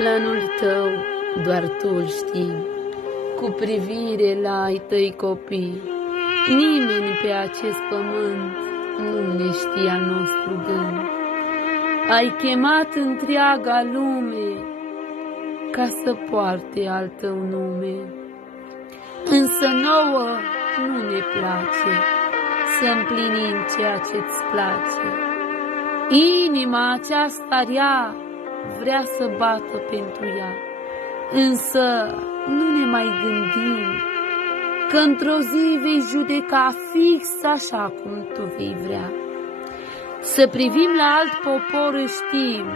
Planul tău doar tu îl știi, cu privire la ai tăi copii. Nimeni pe acest pământ nu ne știe al nostru gând. Ai chemat întreaga lume ca să poarte al tău nume. Însă nouă nu ne place să împlinim ceea ce-ți place. Inima aceasta rea vrea să bată pentru ea, însă nu ne mai gândim că într-o zi vei judeca fix așa cum tu vei vrea. Să privim la alt popor știm,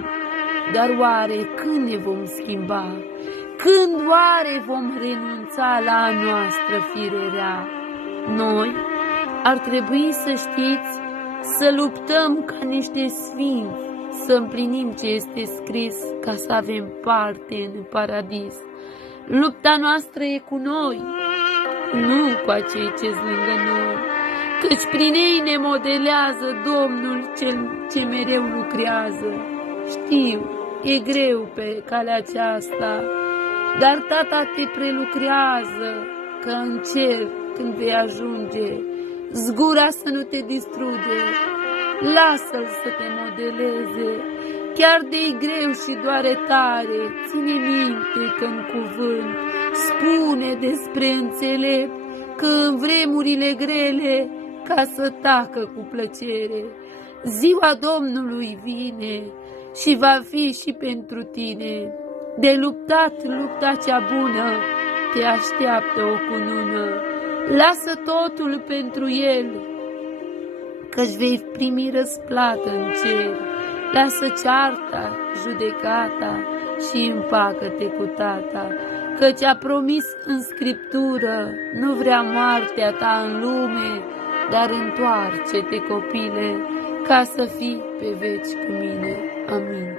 dar oare când ne vom schimba? Când oare vom renunța la a noastră fire rea? Noi ar trebui să știți să luptăm ca niște sfinți, să împlinim ce este scris ca să avem parte în paradis. Lupta noastră e cu noi, nu cu acei ce-s lângă noi, căci prin ei ne modelează Domnul cel ce mereu lucrează. Știu, e greu pe calea aceasta, dar Tata te prelucrează, că în cer, când vei ajunge, zgura să nu te distruge, lasă-l să te modeleze. Chiar de-i greu și doare tare, ține minte că în cuvânt spune despre înțelept că în vremurile grele ca să tacă cu plăcere. Ziua Domnului vine și va fi și pentru tine. De luptat lupta cea bună, te așteaptă o cunună. Lasă totul pentru el, că-și vei primi răsplată în cer. Lasă cearta, judecata și împacă-te cu Tata, căci a promis în Scriptură, nu vrea moartea ta în lume, dar întoarce-te, copile, ca să fii pe veci cu mine. Amin.